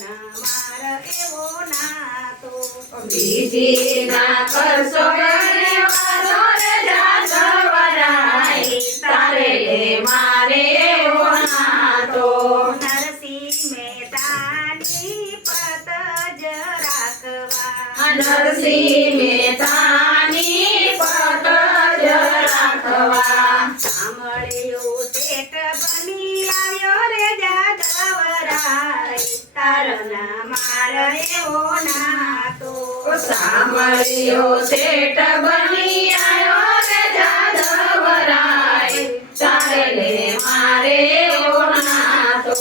ના માર ના કરશો મારે એવો નાતો. નરસિંહ મહેતાની પત જ રાખવા. નરસિંહ રાખવા. સાંભળ્યું તે બની આવ્યો રે જાદવરા તારના માર એવો નાતો. સાંભળ્યો શેઠ બની આવ્યો રે જાદવરાય તારે લે મારે એવો નાતો.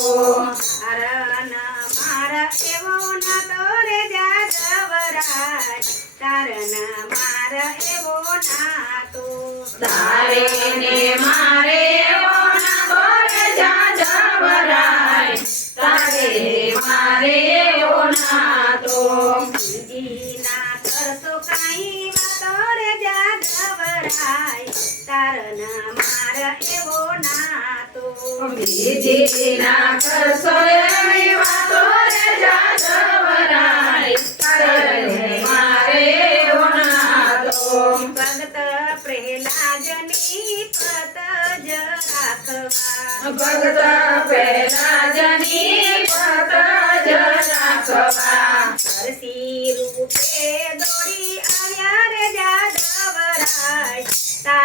તારના માર એવો નાતો રે જાદવરાય તારના માર એવો નાતો. જાદવરાય તારના માર એવો નાતો. બીજી ના કરશો એવી વાતો રે જાદવરાય તારે મારે એવો નાતો. ભગત પ્રહલાદની પત જ રાખવા. ભગત પહેલા જની પત જ રાખવા. હરસી રૂપે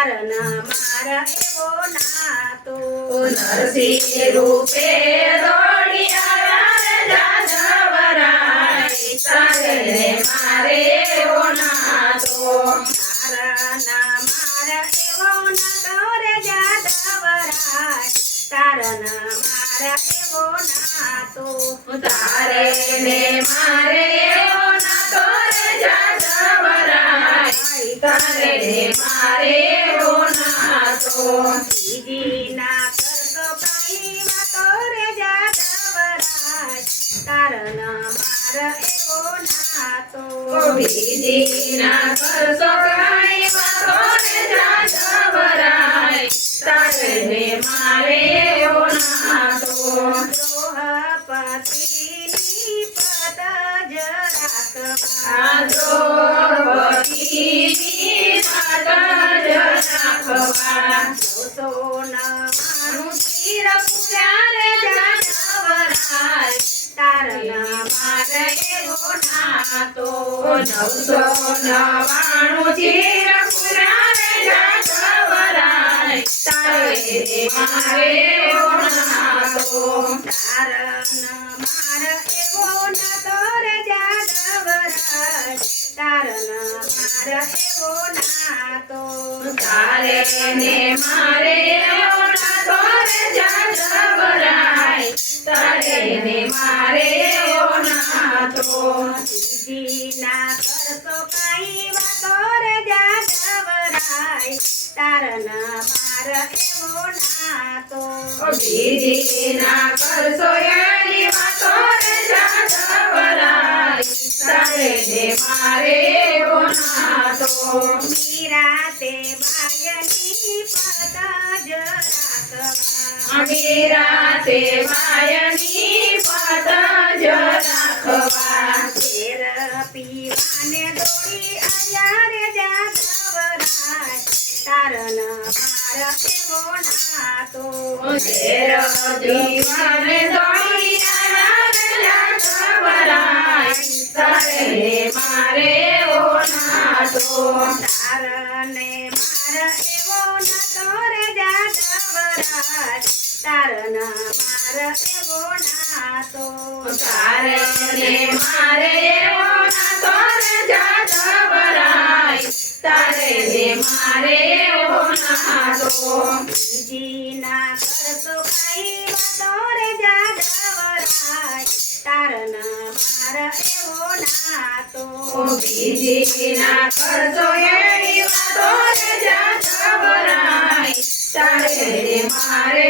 તારના માર એવો નાતો. નરસિંહ રૂપે મારે એવો નાતો. માર એવો નાતો રે જાદવરાય. મારા એવો નાતો. તારે ને મારે એવો નાતો. રે જાદવરાય તારે ને મારે એવો નાતો બીજીના કરશો કાંઈ વાતો રે જાદવરાય તારના માર એવો નાતો બીજી ના વાતો રે જાદવરાય તારે મારે એવો નાતો દ્રોહપતિની પદ જ રાખવા રાખવા નવસો નવાણું તીર પૂર્યા રે જાદવરાય તારના મારે એવો નાતો નવસો નવાણું ચીર પુરા રે તારે મારે એવો નાતો તારના ને મારે ને મારે નાતો બીજીના કરશો કાંઈ વાતો તારના માર એવો નાતો બીજી ના કરશો એની વાતો રે જાદવરાય તારે ને મારે નાતો રાખવા અમીરાતે માયની પત જ રાખવા. ઘેર પીવાને દોડી આવ્યા રે જાદવરાય. તારન માર એવો નાતો. ઘેર દીવાને દોડી આવ્યા રે જાદવરાય. તારે મારે ઓ નાતો. તારને તારન માર એવો નાતો. તારે ને મારે એવો નાતો રે તારે ને મારે એવો નાતો. બીજીના કરશો કાંઈ વાતો રે જાદવરાય તારન માર એવો નાતો. બીજી ના કરશો એની વાતો રે જાદવરાય તારે ને મારે